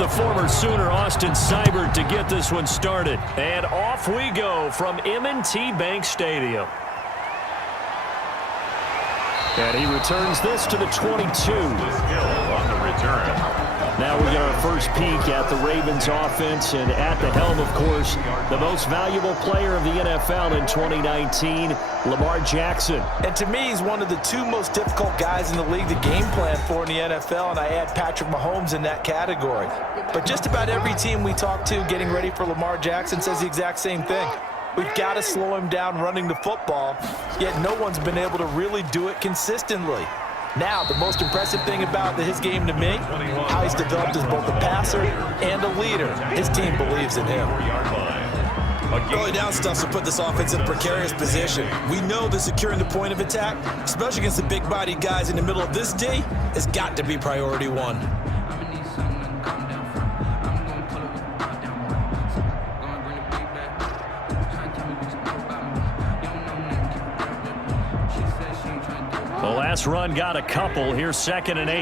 the former Sooner Austin Seibert to get this one started. And off we go from M&T Bank Stadium. And he returns this to the 22. On the return. Now we get our first peek at the Ravens offense, and at the helm, of course, the most valuable player of the NFL in 2019, Lamar Jackson. And to me, he's one of the two most difficult guys in the league to game plan for in the NFL, and I add Patrick Mahomes in that category. But just about every team we talk to getting ready for Lamar Jackson says the exact same thing. We've got to slow him down running the football, yet no one's been able to really do it consistently. Now, the most impressive thing about his game to me, how he's developed as both a passer and a leader. His team believes in him. Early down stuff to put this offense in a precarious position. We know that securing the point of attack, especially against the big-bodied guys in the middle of this D, has got to be priority one. The last run got a couple. Here's 2nd and 8.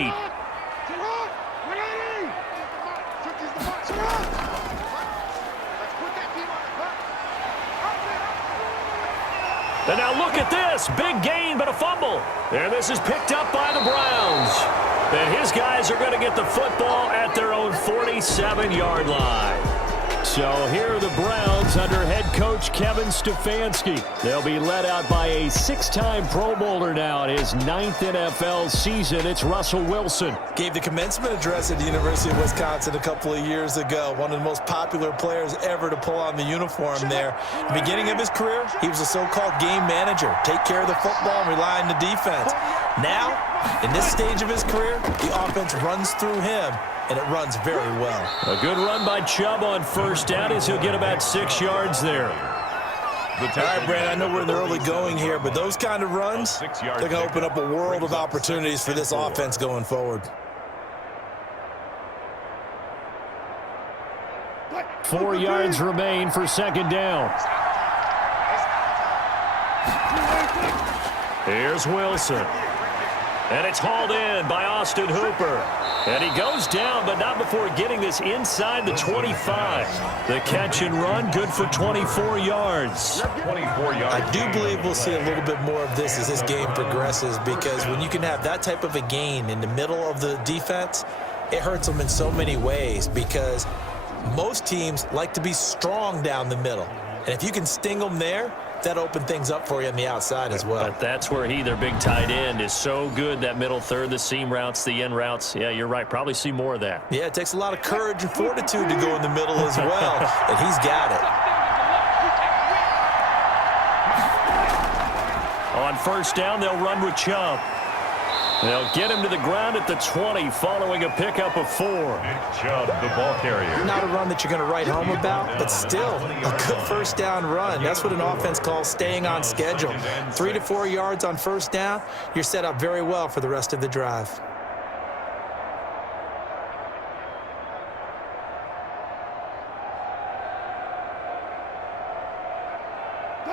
And now look at this. Big gain, but a fumble. And this is picked up by the Browns. And his guys are going to get the football at their own 47-yard line. So here are the Browns under head coach Kevin Stefanski. They'll be led out by a 6-time Pro Bowler now in his 9th NFL season. It's Russell Wilson. Gave the commencement address at the University of Wisconsin a couple of years ago. One of the most popular players ever to pull on the uniform there. At the beginning of his career, he was a so-called game manager. Take care of the football and rely on the defense. Now, in this stage of his career, the offense runs through him, and it runs very well. A good run by Chubb on 1st down as he'll get about 6 yards there. All right, Brandon, I know we're in the early going here, but those kind of runs, they're going to open up a world of opportunities for this offense going forward. 4 yards remain for 2nd down. Here's Wilson. And it's hauled in by Austin Hooper. And he goes down, but not before getting this inside the 25. The catch and run, good for 24 yards. 24 yards. I do believe we'll see a little bit more of this as this game progresses, because when you can have that type of a gain in the middle of the defense, it hurts them in so many ways, because most teams like to be strong down the middle. And if you can sting them there, that opened things up for you on the outside as well. But that's where their big tight end, is so good, that middle third, the seam routes, the in routes. Yeah, you're right. Probably see more of that. Yeah, it takes a lot of courage and fortitude to go in the middle as well, and he's got it. On 1st down, they'll run with Chubb. They'll get him to the ground at the 20 following a pickup of 4. Chubb, the ball carrier. Not a run that you're going to write home about, but still a good 1st down run. That's what an offense calls staying on schedule. 3 to 4 yards on 1st down, you're set up very well for the rest of the drive.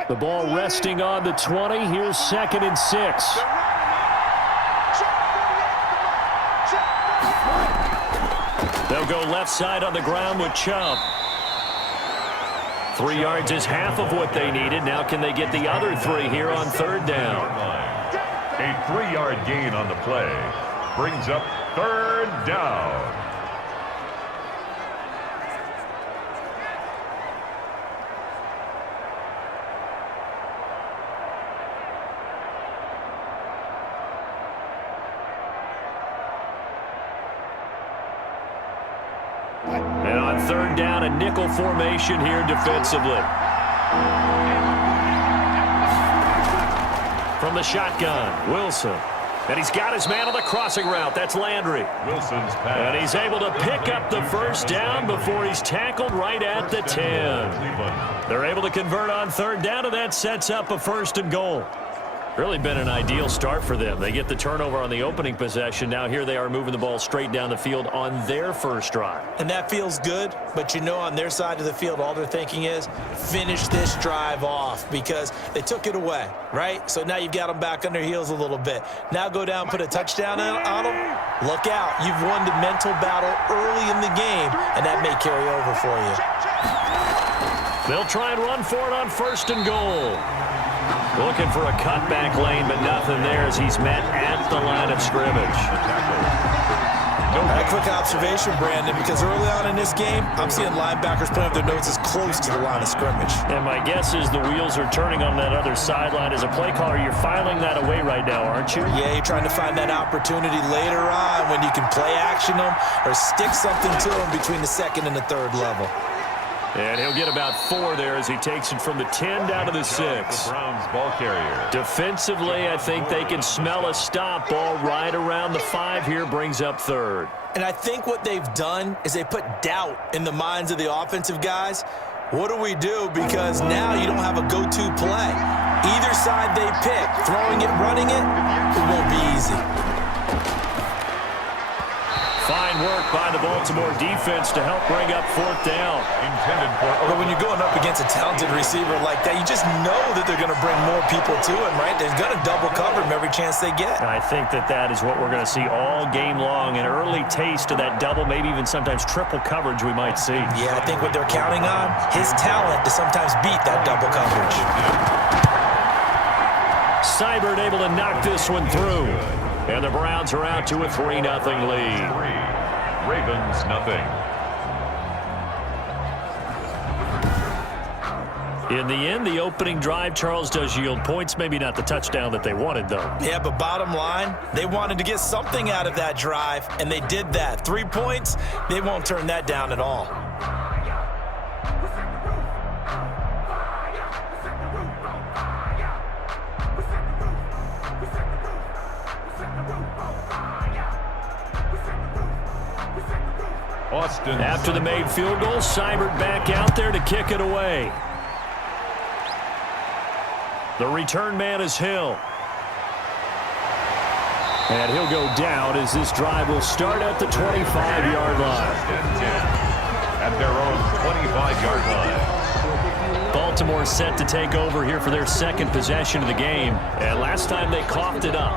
The ball resting on the 20. Here's 2nd and 6. They'll go left side on the ground with Chubb. 3 yards is half of what they needed. Now can they get the other 3 here on 3rd down? A 3-yard gain on the play brings up 3rd down. And on 3rd down, a nickel formation here defensively. From the shotgun, Wilson. And he's got his man on the crossing route. That's Landry. Wilson's pass. And he's able to pick up the 1st down before he's tackled right at the 10. They're able to convert on 3rd down, and that sets up a 1st and goal. Really been an ideal start for them. They get the turnover on the opening possession. Now here they are moving the ball straight down the field on their first drive. And that feels good, but you know on their side of the field, all they're thinking is finish this drive off because they took it away, right? So now you've got them back on their heels a little bit. Now go down, put a touchdown on them. Look out. You've won the mental battle early in the game, and that may carry over for you. They'll try and run for it on 1st and goal. Looking for a cutback lane, but nothing there as he's met at the line of scrimmage. A quick observation, Brandon, because early on in this game, I'm seeing linebackers putting up their noses close to the line of scrimmage. And my guess is the wheels are turning on that other sideline. As a play caller, you're filing that away right now, aren't you? Yeah, you're trying to find that opportunity later on when you can play action them or stick something to them between the 2nd and the 3rd level. And he'll get about 4 there as he takes it from the 10 down to the 6. The Browns ball carrier. Defensively, I think they can smell a stop. Ball right around the 5 here, brings up 3rd. And I think what they've done is they put doubt in the minds of the offensive guys. What do we do? Because now you don't have a go-to play. Either side they pick, throwing it, running it, it won't be easy. Fine work by the Baltimore defense to help bring up 4th down. Intended for. But when you're going up against a talented receiver like that, you just know that they're going to bring more people to him, right? They're going to double cover him every chance they get. I think that is what we're going to see all game long. An early taste of that double, maybe even sometimes triple coverage we might see. Yeah, I think what they're counting on, his talent to sometimes beat that double coverage. Seibert able to knock this one through. And the Browns are out to a 3-0 lead. Ravens nothing. In the end, the opening drive, Charles, does yield points. Maybe not the touchdown that they wanted, though. Yeah, but bottom line, they wanted to get something out of that drive, and they did that. 3 points, they won't turn that down at all. Austin. After the made field goal, Seibert back out there to kick it away. The return man is Hill. And he'll go down as this drive will start at the 25-yard line. At their own 25-yard line. Baltimore set to take over here for their 2nd possession of the game. And last time they coughed it up,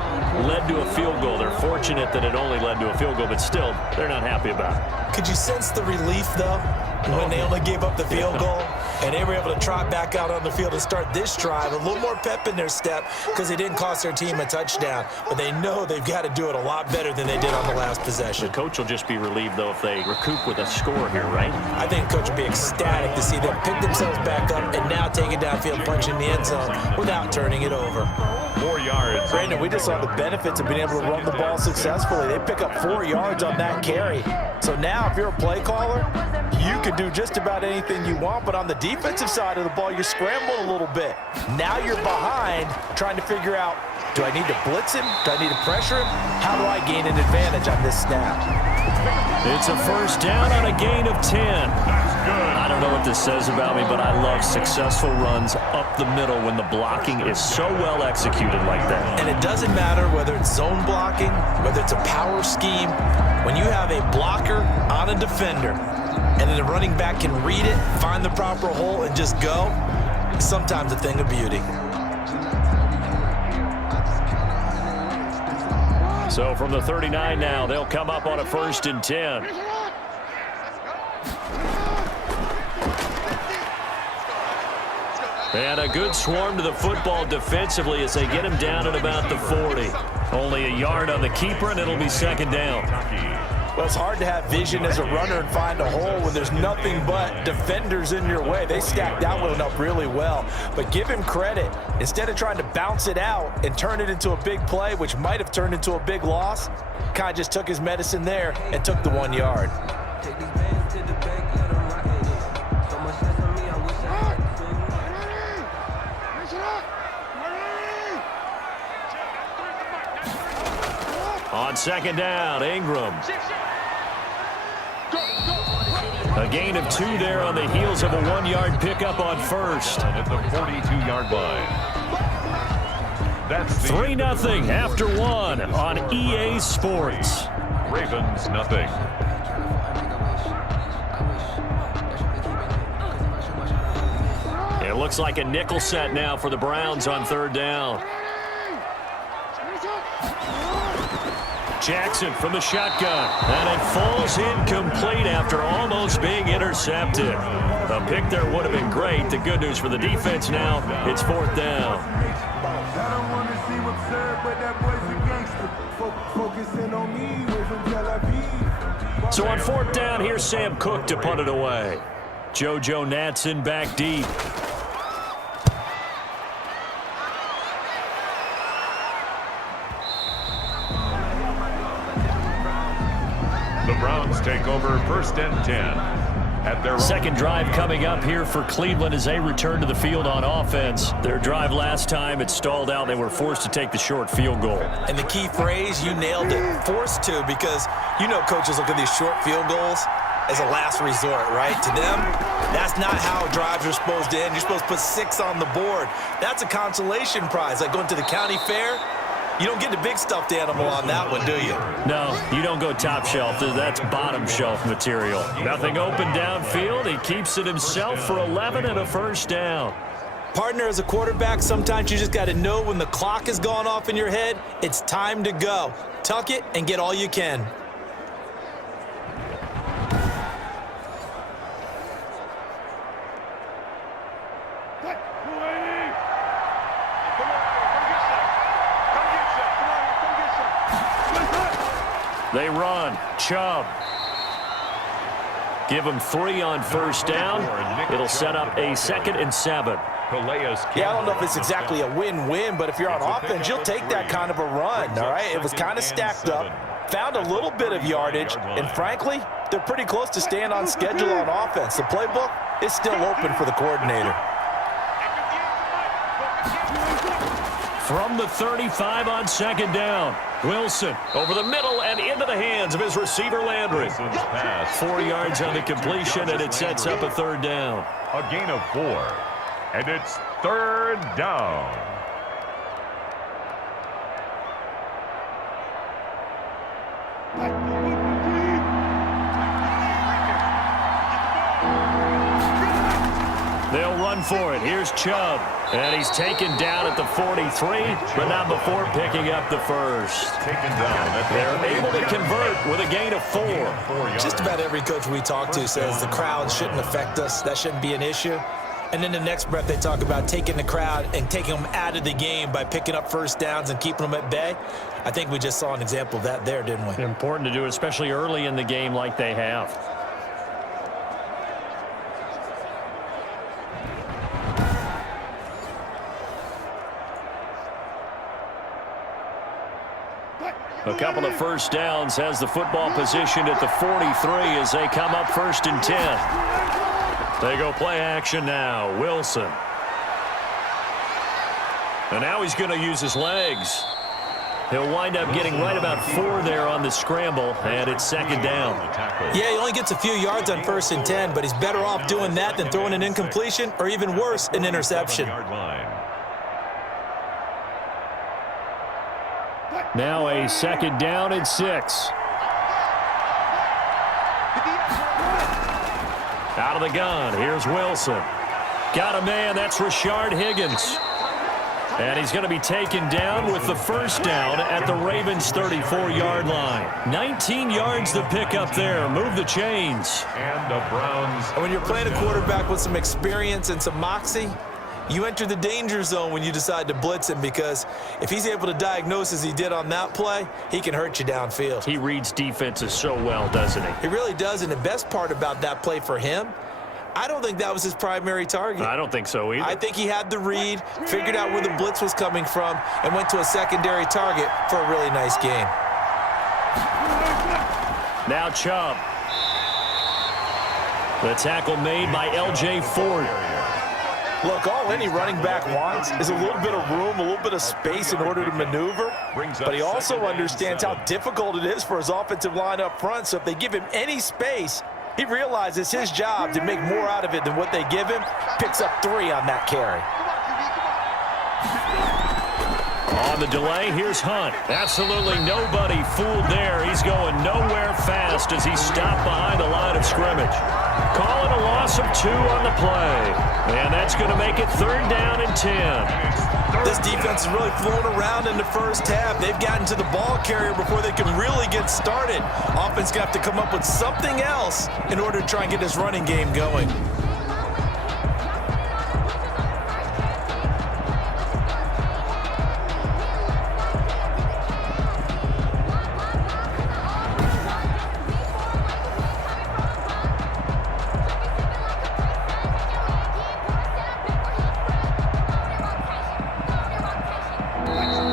led to a field goal. They're fortunate that it only led to a field goal, but still, they're not happy about it. Could you sense the relief, though, when they only gave up the field goal? And they were able to trot back out on the field and start this drive. A little more pep in their step because it didn't cost their team a touchdown. But they know they've got to do it a lot better than they did on the last possession. The coach will just be relieved, though, if they recoup with a score here, right? I think the coach will be ecstatic to see them pick themselves back up and now take it downfield, punch in the end zone without turning it over. 4 yards. Brandon, we just saw the benefits of being able to run the ball successfully. They pick up 4 yards on that carry. So now if you're a play caller, you can do just about anything you want, but on the defensive side of the ball, you're scrambling a little bit. Now you're behind trying to figure out, do I need to blitz him? Do I need to pressure him? How do I gain an advantage on this snap? It's a 1st down on a gain of 10. I don't know what this says about me, but I love successful runs up the middle when the blocking is so well executed like that. And it doesn't matter whether it's zone blocking, whether it's a power scheme. When you have a blocker on a defender, and then the running back can read it, find the proper hole, and just go, sometimes a thing of beauty. So from the 39 now, they'll come up on a 1st and 10. And a good swarm to the football defensively as they get him down at about the 40. Only a yard on the keeper, and it'll be 2nd down. Well, it's hard to have vision as a runner and find a hole when there's nothing but defenders in your way. They stacked that one up really well. But give him credit. Instead of trying to bounce it out and turn it into a big play, which might have turned into a big loss, kind of just took his medicine there and took the 1 yard. On 2nd down, Ingram. A gain of 2 there on the heels of a 1-yard pickup on 1st. At the 42-yard line. That's 3-0 after one on EA Sports. Ravens nothing. It looks like a nickel set now for the Browns on third down. Jackson from the shotgun, and it falls incomplete after almost being intercepted. A pick there would have been great. The good news for the defense now, it's fourth down. So on fourth down, here's Sam Cook to punt it away. JoJo Natson back deep. The Browns take over first and 10. At their Second drive coming up here for Cleveland as they return to the field on offense. Their drive last time, it stalled out. They were forced to take the short field goal. And the key phrase, you nailed it, forced to, because you know coaches look at these short field goals as a last resort, right? To them, that's not how drives are supposed to end. You're supposed to put 6 on the board. That's a consolation prize, like going to the county fair. You don't get the big stuffed animal on that one, do you? No, you don't go top shelf. That's bottom shelf material. Nothing open downfield. He keeps it himself for 11 and a first down. Partner, as a quarterback, sometimes you just got to know when the clock has gone off in your head, it's time to go. Tuck it and get all you can. They run. Chubb. Give him 3 on first down. It'll set up a 2nd and 7. Yeah, I don't know if it's exactly a win-win, but if you're on offense, you'll take that kind of a run, all right? It was kind of stacked up, found a little bit of yardage, and frankly, they're pretty close to staying on schedule on offense. The playbook is still open for the coordinator. From the 35 on second down. Wilson over the middle and into the hands of his receiver Landry. 4 yards on the completion, and it sets up a third down. A gain of 4. And it's third down. They'll run for it. Here's Chubb. And he's taken down at the 43, but not before picking up the first. Taken down. They're able to convert with a gain of 4. Just about every coach we talk to says the crowd shouldn't affect us. That shouldn't be an issue. And then the next breath they talk about taking the crowd and taking them out of the game by picking up first downs and keeping them at bay. I think we just saw an example of that there, didn't we? Important to do, especially early in the game like they have. A couple of first downs, has the football positioned at the 43 as they come up first and 10. They go play action now. Wilson. And now he's going to use his legs. He'll wind up getting right about 4 there on the scramble, and it's second down. Yeah, he only gets a few yards on first and 10, but he's better off doing that than throwing an incompletion or even worse, an interception. Now a second down and 6. Out of the gun, here's Wilson. Got a man, that's Rashard Higgins. And he's going to be taken down with the first down at the Ravens' 34-yard line. 19 yards to pick up there. Move the chains. And the Browns. When you're playing a quarterback with some experience and some moxie, you enter the danger zone when you decide to blitz him, because if he's able to diagnose as he did on that play, he can hurt you downfield. He reads defenses so well, doesn't he? He really does, and the best part about that play for him, I don't think that was his primary target. I don't think so either. I think he had the read, figured out where the blitz was coming from, and went to a secondary target for a really nice game. Now Chubb. The tackle made by L.J. Ford. Look, all any running back wants is a little bit of room, a little bit of space in order to maneuver, but he also understands how difficult it is for his offensive line up front, so if they give him any space, he realizes his job to make more out of it than what they give him. Picks up 3 on that carry. On the delay, here's Hunt. Absolutely nobody fooled there. He's going nowhere fast as he's stopped behind the line of scrimmage. Calling a loss of 2 on the play. And that's going to make it 3rd down and 10. This defense is really flown around in the first half. They've gotten to the ball carrier before they can really get started. Offense going to have to come up with something else in order to try and get this running game going.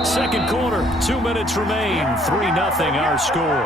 Second quarter, 2 minutes remain. 3-0 our score.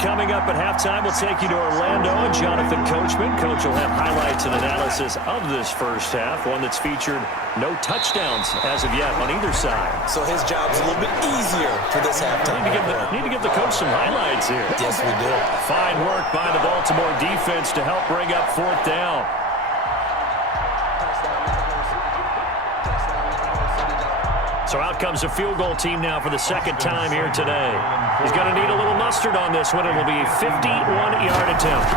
Coming up at halftime, we'll take you to Orlando and Jonathan Coachman. Coach will have highlights and analysis of this first half, one that's featured no touchdowns as of yet on either side. So his job's a little bit easier for this halftime. Need to give the coach some highlights here. Yes, we do. Fine work by the Baltimore defense to help bring up 4th down. So out comes a field goal team now for the second time here today. He's going to need a little mustard on this one. It will be a 51-yard attempt.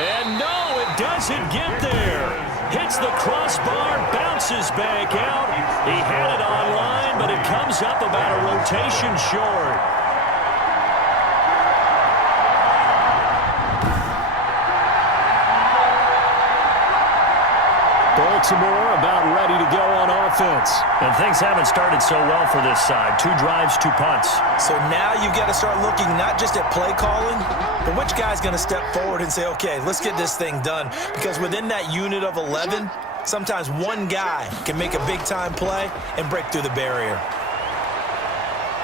And no, it doesn't get there. Hits the crossbar, bounces back out. He had it online, but it comes up about a rotation short. Baltimore about ready to go on offense. And things haven't started so well for this side. 2 drives, 2 punts. So now you've got to start looking not just at play calling, but which guy's going to step forward and say, okay, let's get this thing done. Because within that unit of 11, sometimes one guy can make a big-time play and break through the barrier.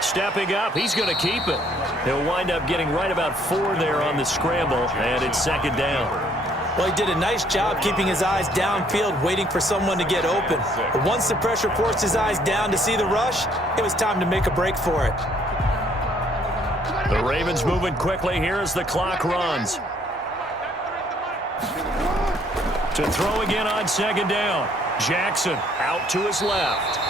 Stepping up, he's going to keep it. He'll wind up getting right about 4 there on the scramble, and it's 2nd down. Well, he did a nice job keeping his eyes downfield, waiting for someone to get open. But once the pressure forced his eyes down to see the rush, it was time to make a break for it. The Ravens moving quickly here as the clock runs. To throw again on 2nd down. Jackson out to his left.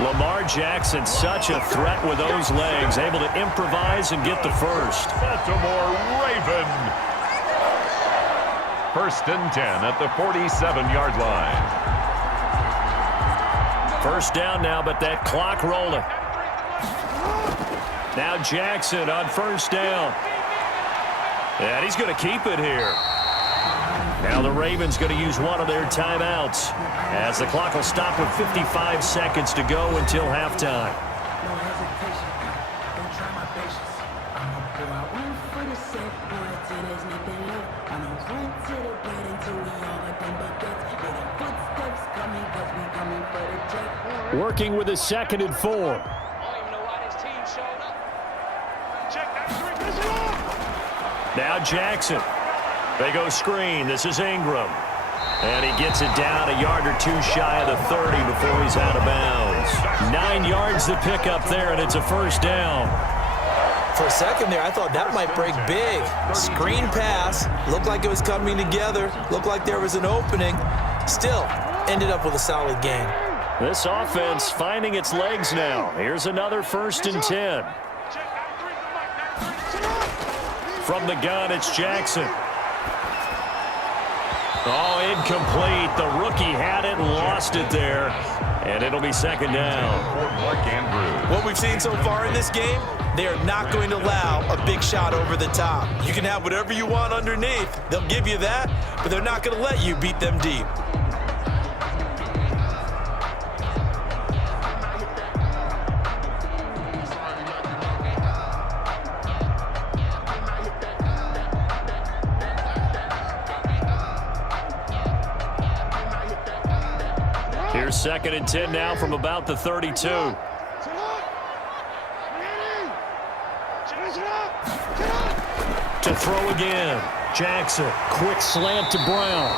Lamar Jackson, such a threat with those legs, able to improvise and get the first. Baltimore Raven. 1st and 10 at the 47-yard line. 1st down now, but that clock rolling. Now Jackson on 1st down. And he's going to keep it here. Now the Ravens going to use one of their timeouts as the clock will stop with 55 seconds to go until halftime. Working with a 2nd and 4. Now Jackson. They go screen. This is Ingram. And he gets it down a yard or 2 shy of the 30 before he's out of bounds. 9 yards to pick up there, and it's a 1st down. For a second there, I thought that might break big. Screen pass. Looked like it was coming together. Looked like there was an opening. Still, ended up with a solid gain. This offense finding its legs now. Here's another 1st and 10. From the gun, it's Jackson. Oh, incomplete. The rookie had it and lost it there. And it'll be 2nd down. What we've seen so far in this game, they are not going to allow a big shot over the top. You can have whatever you want underneath. They'll give you that, but they're not going to let you beat them deep. Here's 2nd and 10 now from about the 32. To throw again. Jackson, quick slant to Brown.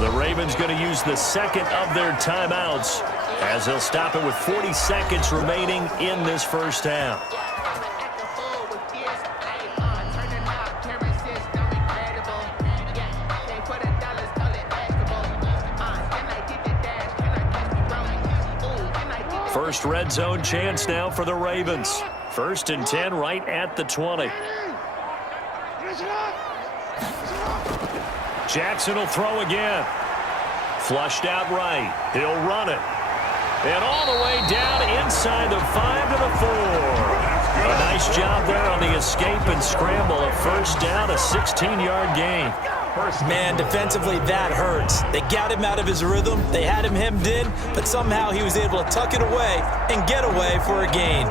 The Ravens going to use the second of their timeouts as they'll stop it with 40 seconds remaining in this first half. First red zone chance now for the Ravens. 1st and 10 right at the 20. Jackson will throw again. Flushed out right. He'll run it. And all the way down inside the 5 to the 4. A nice job there on the escape and scramble. A first down, a 16-yard gain. Man, defensively, that hurts. They got him out of his rhythm. They had him hemmed in, but somehow he was able to tuck it away and get away for a gain.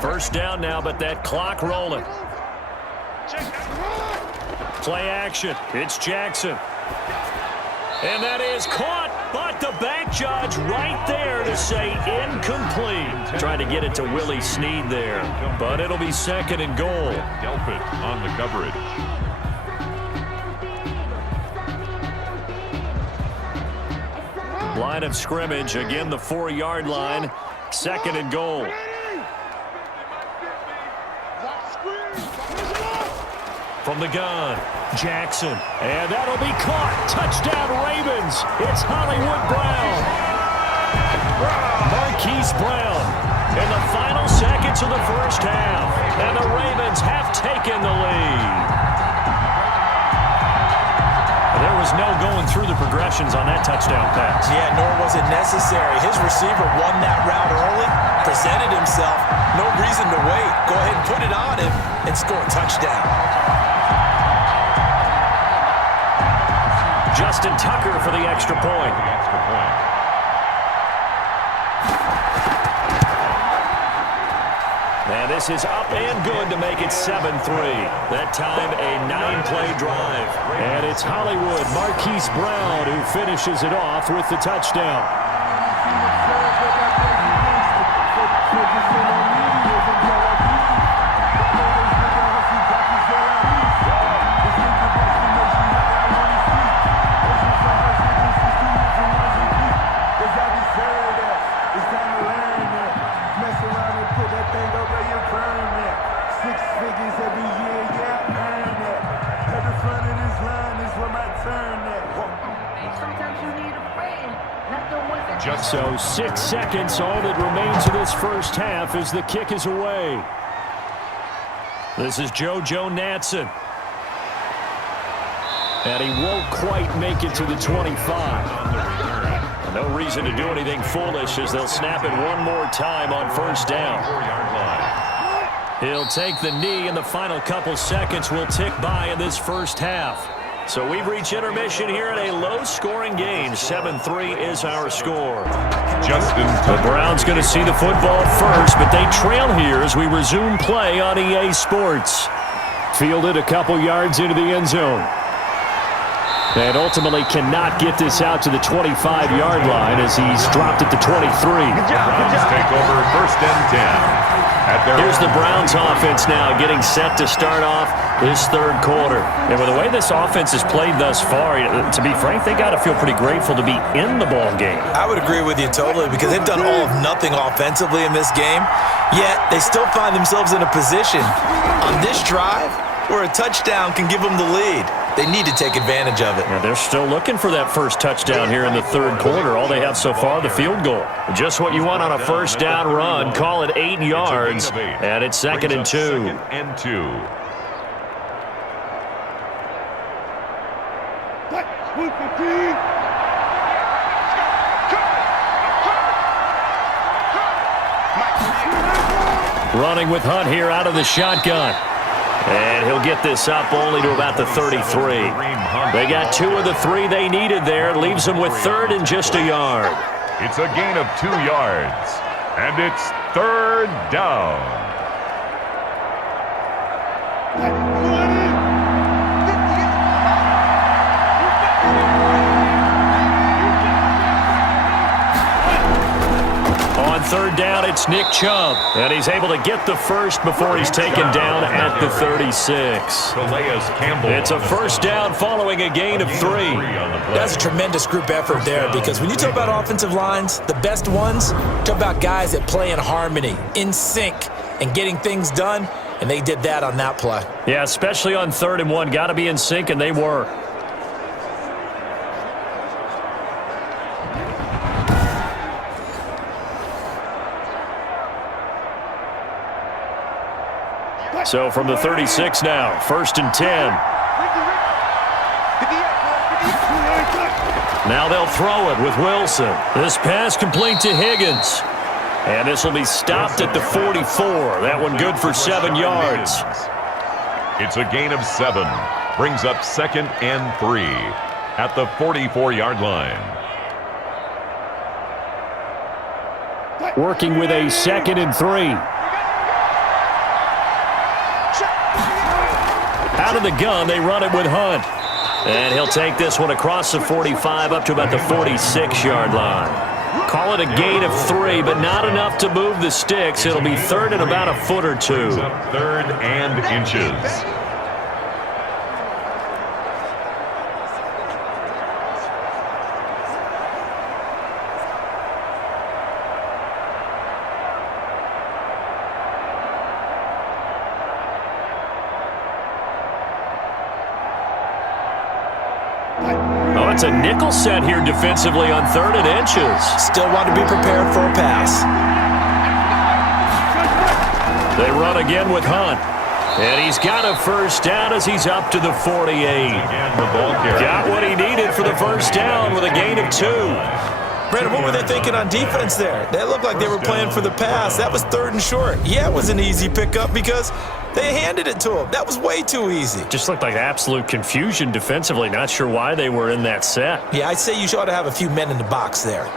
First down now, but that clock rolling. Play action. It's Jackson. And that is caught, but the back judge right there to say incomplete. Trying to get it to Willie Snead there, but it'll be 2nd and goal. Delpit on the coverage. Line of scrimmage, again the 4-yard line. 2nd and goal. From the gun, Jackson. And that'll be caught. Touchdown, Ravens. It's Hollywood Brown. Marquise Brown in the final seconds of the first half. And the Ravens have taken the lead. There was no going through the progressions on that touchdown pass. Yeah, nor was it necessary. His receiver won that route early, presented himself. No reason to wait. Go ahead and put it on him and score a touchdown. Justin Tucker for the extra point. And this is up and good to make it 7-3. That time a 9-play drive. And it's Hollywood Marquise Brown who finishes it off with the touchdown. So 6 seconds, all that remains of this first half as the kick is away. This is JoJo Natson. And he won't quite make it to the 25. No reason to do anything foolish as they'll snap it one more time on first down. He'll take the knee, and the final couple seconds will tick by in this first half. So we've reached intermission here in a low-scoring game. 7-3 is our score. The Browns going to see the football first, but they trail here as we resume play on EA Sports. Fielded a couple yards into the end zone. And ultimately cannot get this out to the 25-yard line as he's dropped at the 23. Browns take over 1st and 10. Here's the Browns offense now getting set to start off this third quarter. And with the way this offense has played thus far, to be frank, they got to feel pretty grateful to be in the ball game. I would agree with you totally because they've done all of nothing offensively in this game, yet they still find themselves in a position on this drive where a touchdown can give them the lead. They need to take advantage of it. Yeah, they're still looking for that first touchdown here in the third quarter. All they have so far, the field goal. Just what you want on a first down run. Call it 8 yards, and it's 2nd and 2. 2nd and 2. Running with Hunt here out of the shotgun. And he'll get this up only to about the 33. They got 2 of the 3 they needed there. Leaves them with 3rd and just a yard. It's a gain of 2 yards. And it's 3rd down. third down, it's Nick Chubb. And he's able to get the first before he's taken down at the 36. It's a first down following a gain of 3. That's a tremendous group effort there, because when you talk about offensive lines, the best ones, talk about guys that play in harmony, in sync, and getting things done, and they did that on that play. Yeah, especially on 3rd and 1. Got to be in sync, and they were. So from the 36 now, 1st and 10. Now they'll throw it with Wilson. This pass complete to Higgins. And this will be stopped at the 44. That one good for 7 yards. It's a gain of 7. Brings up 2nd and 3 at the 44-yard line. Working with a 2nd and 3. Out of the gun, they run it with Hunt. And he'll take this one across the 45 up to about the 46-yard line. Call it a gain of 3, but not enough to move the sticks. It'll be 3rd and about a foot or 2. 3rd and inches. Oh, it's a nickel set here defensively on 3rd and inches. Still want to be prepared for a pass. They run again with Hunt. And he's got a first down as he's up to the 48. Got what he needed for the first down with a gain of 2. Brandon, what were they thinking on defense there? They looked like they were playing for the pass. That was 3rd and short. Yeah, it was an easy pickup because they handed it to him. That was way too easy. Just looked like absolute confusion defensively. Not sure why they were in that set. Yeah, I'd say you ought to have a few men in the box there.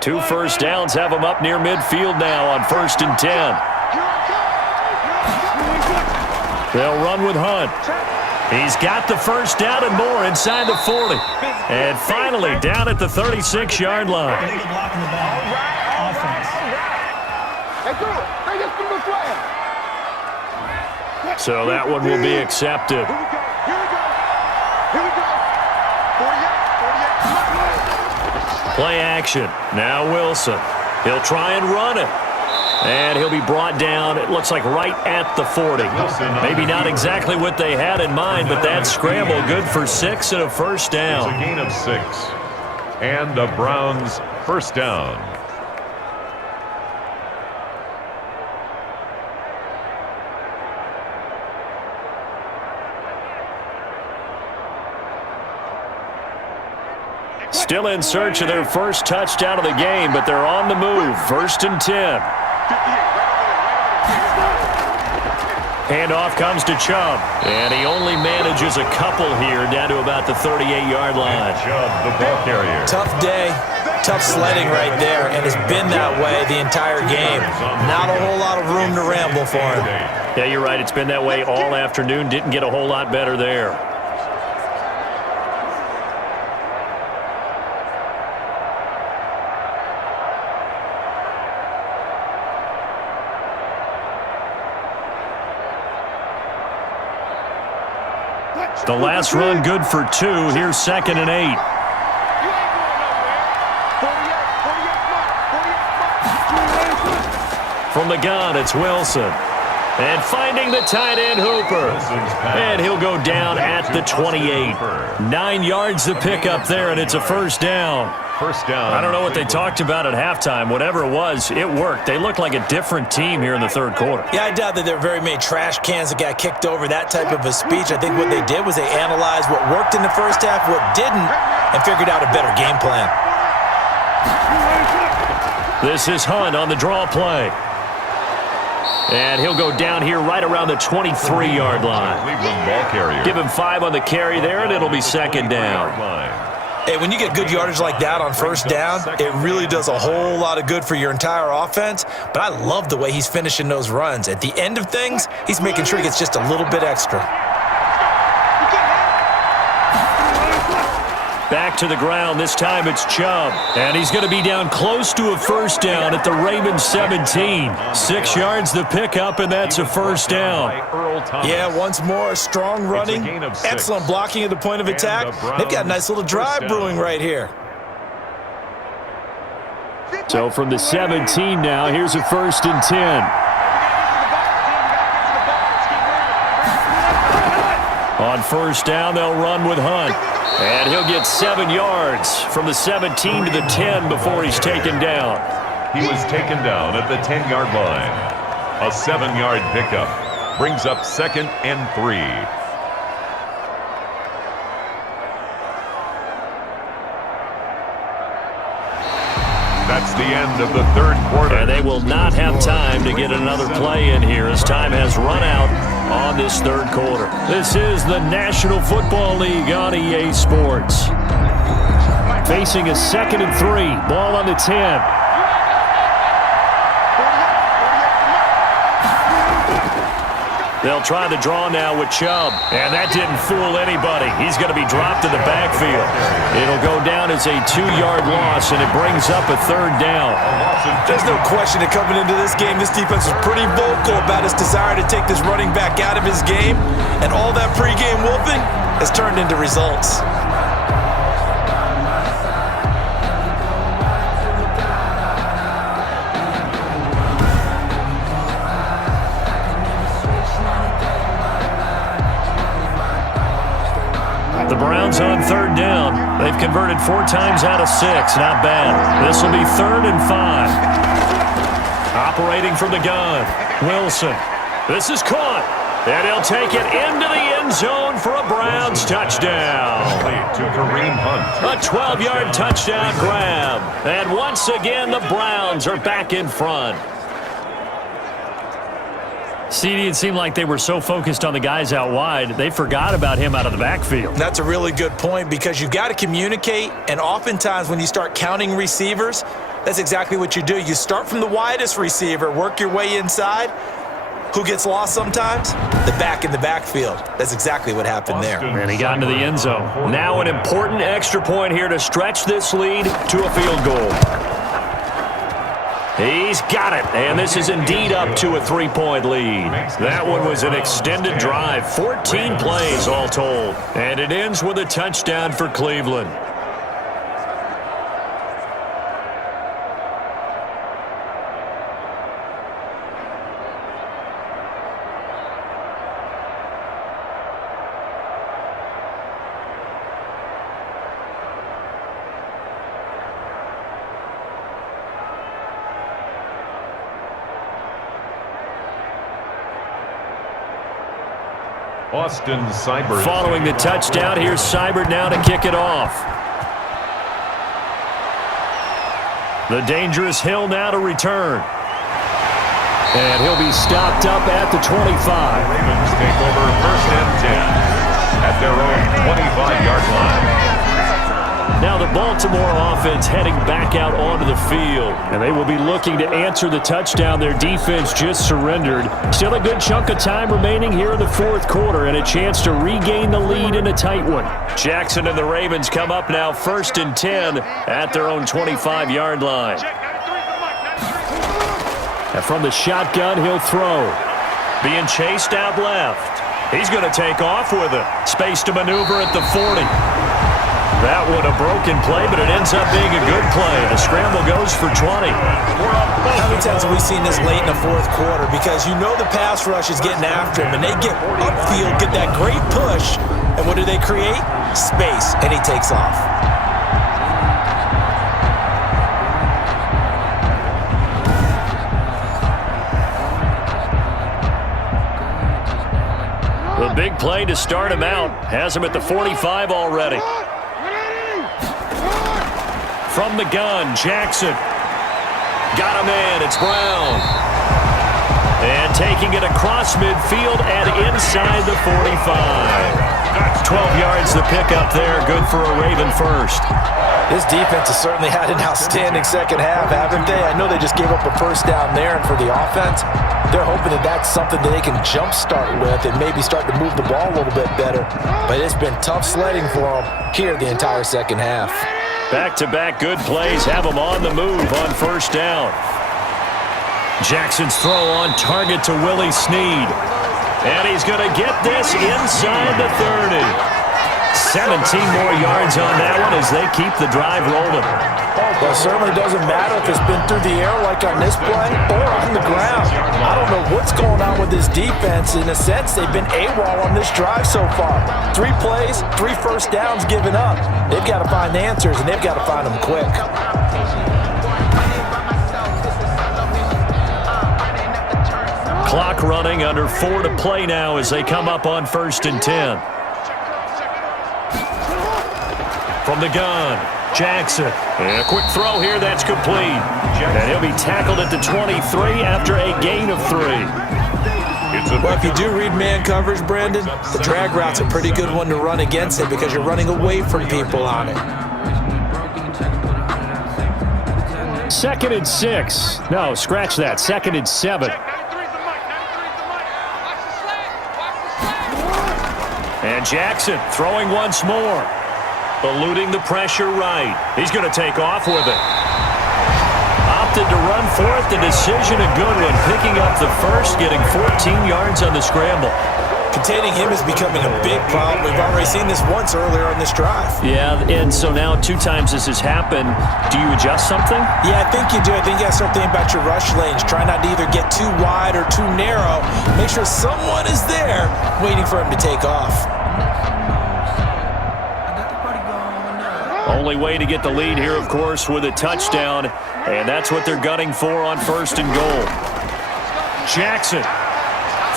Two first downs have them up near midfield now on 1st and 10. They'll run with Hunt. He's got the first down and more inside the 40. And finally down at the 36-yard line. So that one will be accepted. Play action. Now Wilson. He'll try and run it. And he'll be brought down, it looks like right at the 40. Maybe not exactly what they had in mind, but that scramble good for 6 and a first down. It's a gain of 6. And the Browns first down. Still in search of their first touchdown of the game, but they're on the move. 1st and 10. Handoff comes to Chubb, and he only manages a couple here down to about the 38-yard line. Chubb, the ball carrier. Tough day, tough sledding right there, and it's been that way the entire game. Not a whole lot of room to ramble for him. Yeah, you're right. It's been that way all afternoon. Didn't get a whole lot better there. The last run good for 2. Here's 2nd and 8. From the gun, it's Wilson. And finding the tight end Hooper. And he'll go down at the 28. 9 yards to pick up there, and it's a first down. First down. I don't know what they talked about at halftime. Whatever it was, it worked. They look like a different team here in the 3rd quarter. Yeah, I doubt that there were very many trash cans that got kicked over, that type of a speech. I think what they did was they analyzed what worked in the first half, what didn't, and figured out a better game plan. This is Hunt on the draw play. And he'll go down here right around the 23-yard line. Ball carrier. Give him 5 on the carry there, and it'll be 2nd down. Hey, when you get good yardage like that on first down, it really does a whole lot of good for your entire offense. But I love the way he's finishing those runs. At the end of things, he's making sure he gets just a little bit extra. Back to the ground. This time it's Chubb. And he's going to be down close to a first down at the Ravens 17. 6 yards the pickup, and that's a first down. Yeah, once more, strong running, excellent blocking at the point of attack. They've got a nice little drive brewing right here. So from the 17 now, here's a 1st and 10. On first down, they'll run with Hunt. And he'll get 7 yards from the 17 to the 10 before he's taken down. He was taken down at the 10-yard line. A 7-yard pickup brings up 2nd and 3. That's the end of the 3rd quarter. And they will not have time to get another play in here as time has run out on this 3rd quarter. This is the National Football League on EA Sports. Facing a 2nd and 3. Ball on the 10. They'll try the draw now with Chubb. And that didn't fool anybody. He's going to be dropped in the backfield. It'll go down as a 2-yard loss, and it brings up a 3rd down. There's no question that coming into this game, this defense was pretty vocal about its desire to take this running back out of his game. And all that pregame wolfing has turned into results. The Browns on 3rd down. They've converted 4 times out of 6. Not bad. This will be 3rd and 5. Operating from the gun. Wilson. This is caught. And he'll take it into the end zone for a Browns touchdown. To Kareem Hunt. A 12-yard touchdown grab. And once again, the Browns are back in front. CD, it seemed like they were so focused on the guys out wide, they forgot about him out of the backfield. That's a really good point because you've got to communicate, and oftentimes when you start counting receivers, that's exactly what you do. You start from the widest receiver, work your way inside. Who gets lost sometimes? The back in the backfield. That's exactly what happened there. And he got into the end zone. Now an important extra point here to stretch this lead to a field goal. He's got it, and this is indeed up to a 3-point lead. That one was an extended drive, 14 plays all told. And it ends with a touchdown for Cleveland. Austin Seibert. Following the touchdown, here's Seibert now to kick it off. The dangerous Hill now to return. And he'll be stopped up at the 25. Ravens take over 1st and 10 at their own 25-yard line. Now the Baltimore offense heading back out onto the field. And they will be looking to answer the touchdown their defense just surrendered. Still a good chunk of time remaining here in the 4th quarter and a chance to regain the lead in a tight one. Jackson and the Ravens come up now 1st and 10 at their own 25-yard line. And from the shotgun, he'll throw. Being chased out left. He's going to take off with it. Space to maneuver at the 40. That one a broken play, but it ends up being a good play. The scramble goes for 20. How many times have we seen this late in the 4th quarter? Because you know the pass rush is getting after him, and they get upfield, get that great push, and what do they create? Space, and he takes off. The big play to start him out has him at the 45 already. From the gun, Jackson. Got him in. It's Brown. And taking it across midfield and inside the 45. 12 yards the pickup there. Good for a Raven first. This defense has certainly had an outstanding second half, haven't they? I know they just gave up a first down there, and for the offense, they're hoping that that's something that they can jumpstart with and maybe start to move the ball a little bit better. But it's been tough sledding for them here the entire second half. Back-to-back good plays have them on the move on first down. Jackson's throw on target to Willie Snead. And he's going to get this inside the 30. 17 more yards on that one as they keep the drive rolling. Well, it certainly doesn't matter if it's been through the air like on this play or on the ground. I don't know what's going on with this defense. In a sense, they've been AWOL on this drive so far. 3 plays, 3 first downs given up. They've got to find answers, and they've got to find them quick. Clock running, under 4 to play now as they come up on 1st and 10. From the gun, Jackson. And a quick throw here, that's complete. And he'll be tackled at the 23 after a gain of 3. Well, if you do read man coverage, Brandon, the drag route's a pretty good one to run against it because you're running away from people on it. 2nd and 6. No, scratch that. 2nd and 7. And Jackson throwing once more. Eluding the pressure right. He's going to take off with it. Opted to run for it. The decision a good one. Picking up the first, getting 14 yards on the scramble. Containing him is becoming a big problem. We've already seen this once earlier on this drive. Yeah, and so now 2 times this has happened. Do you adjust something? Yeah, I think you do. I think you got to start thinking about your rush lanes. Try not to either get too wide or too narrow. Make sure someone is there waiting for him to take off. Only way to get the lead here, of course, with a touchdown. And that's what they're gunning for on 1st and goal. Jackson.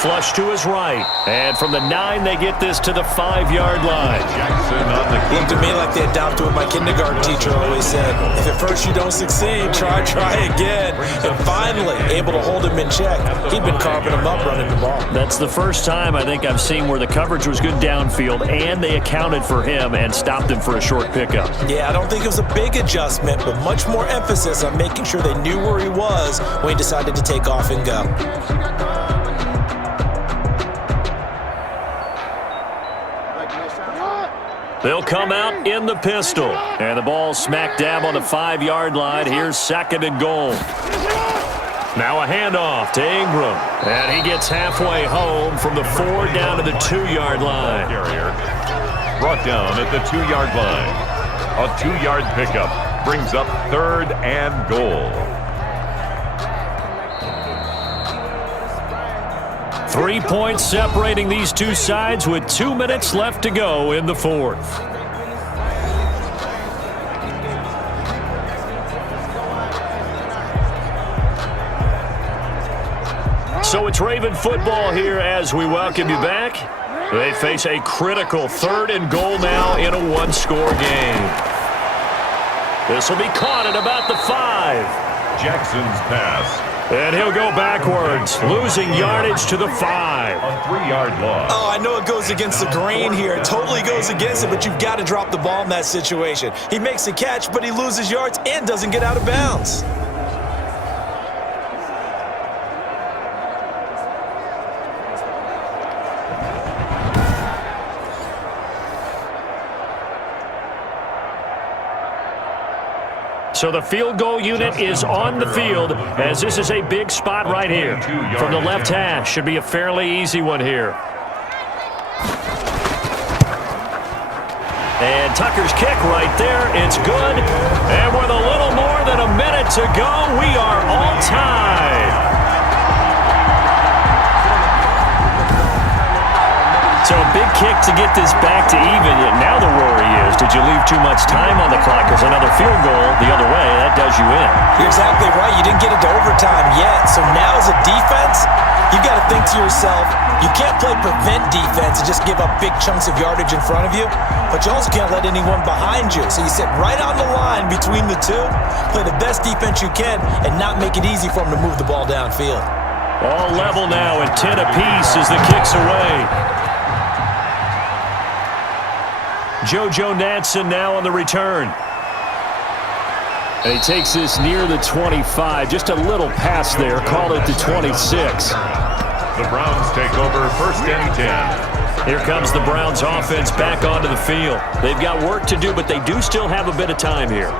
Flush to his right. And from the 9, they get this to the 5-yard line. Jackson on the Looked to me like they adopted what my kindergarten teacher always said. If at first you don't succeed, try again. And finally, able to hold him in check. He'd been carving him up running the ball. That's the first time I think I've seen where the coverage was good downfield and they accounted for him and stopped him for a short pickup. Yeah, I don't think it was a big adjustment, but much more emphasis on making sure they knew where he was when he decided to take off and go. They'll come out in the pistol. And the ball smack dab on the 5-yard line. Here's 2nd and goal. Now a handoff to Ingram. And he gets halfway home from the 4 down to the 2-yard line. Brought down at the 2-yard line. A 2-yard pickup brings up 3rd and goal. 3 points separating these two sides with 2 minutes left to go in the 4th. So it's Raven football here as we welcome you back. They face a critical 3rd and goal now in a 1-score game. This will be caught at about the 5. Jackson's pass. And he'll go backwards, losing yardage to the 5. A 3-yard loss. Oh, I know it goes against the grain here. It totally goes against it, but you've got to drop the ball in that situation. He makes a catch, but he loses yards and doesn't get out of bounds. So the field goal unit is on the field as this is a big spot right here. From the left hash, should be a fairly easy one here. And Tucker's kick right there. It's good. And with a little more than a minute to go, we are all tied. So a big kick to get this back to even. Now the worry is, did you leave too much time on the clock? Because another field goal the other way, that does you in. You're exactly right. You didn't get into overtime yet. So now as a defense, you've got to think to yourself, you can't play prevent defense and just give up big chunks of yardage in front of you, but you also can't let anyone behind you. So you sit right on the line between the two, play the best defense you can, and not make it easy for them to move the ball downfield. All level now at 10 apiece as the kick's away. JoJo Natson now on the return. And he takes this near the 25. Just a little pass there. Call it the 26. The Browns take over 1st and 10. Here comes the Browns offense back onto the field. They've got work to do, but they do still have a bit of time here.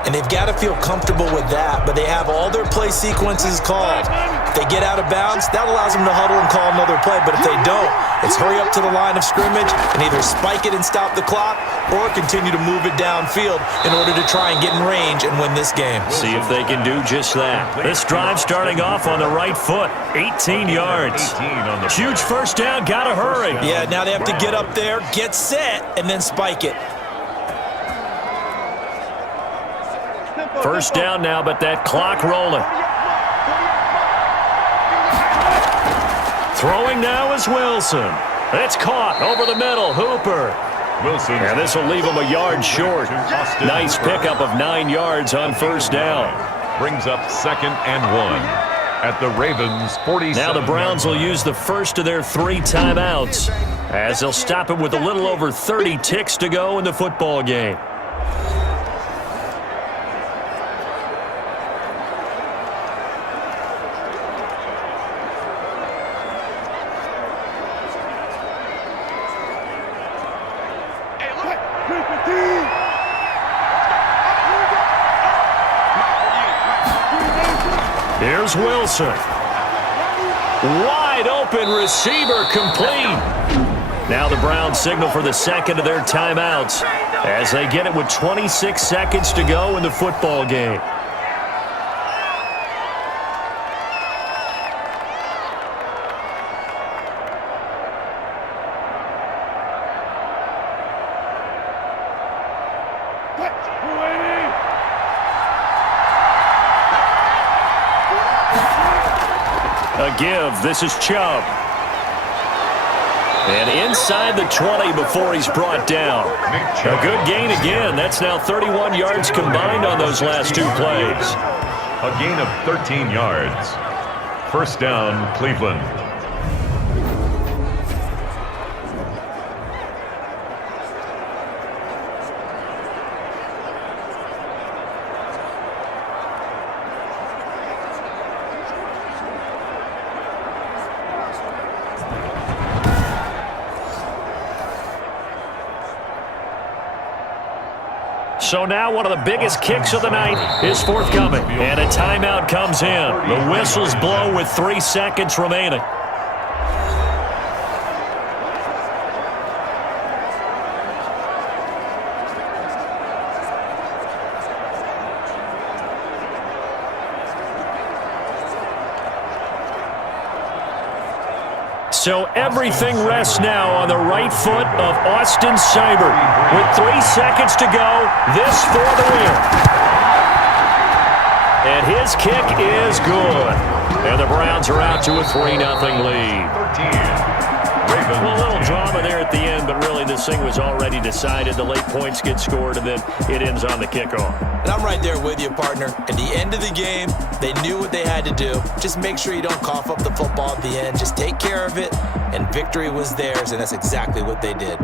And they've got to feel comfortable with that, but they have all their play sequences called. If they get out of bounds, that allows them to huddle and call another play. But if they don't, it's hurry up to the line of scrimmage and either spike it and stop the clock or continue to move it downfield in order to try and get in range and win this game. See if they can do just that. This drive starting off on the right foot, 18 yards. Huge first down, got to hurry. Yeah, now they have to get up there, get set, and then spike it. First down now, but that clock rolling. Throwing now is Wilson. It's caught over the middle. Hooper. Wilson. And this will leave him a yard short. Nice pickup of 9 yards on first down. Brings up 2nd and 1 at the Ravens' 47. Now the Browns will use the first of their 3 timeouts as they'll stop it with a little over 30 ticks to go in the football game. Here's Wilson. Wide open receiver complete. Now the Browns signal for the second of their timeouts as they get it with 26 seconds to go in the football game. A give. This is Chubb. And inside the 20 before he's brought down. A good gain again. That's now 31 yards combined on those last 2 plays. A gain of 13 yards. First down, Cleveland. So now one of the biggest kicks of the night is forthcoming. And a timeout comes in. The whistles blow with 3 seconds remaining. So everything rests now on the right foot of Austin Seibert. With 3 seconds to go, this for the win. And his kick is good. And the Browns are out to a 3-0 lead. Well, a little drama there at the end, but really this thing was already decided. The late points get scored, and then it ends on the kickoff. And I'm right there with you, partner. At the end of the game, they knew what they had to do. Just make sure you don't cough up the football at the end. Just take care of it, and victory was theirs, and that's exactly what they did.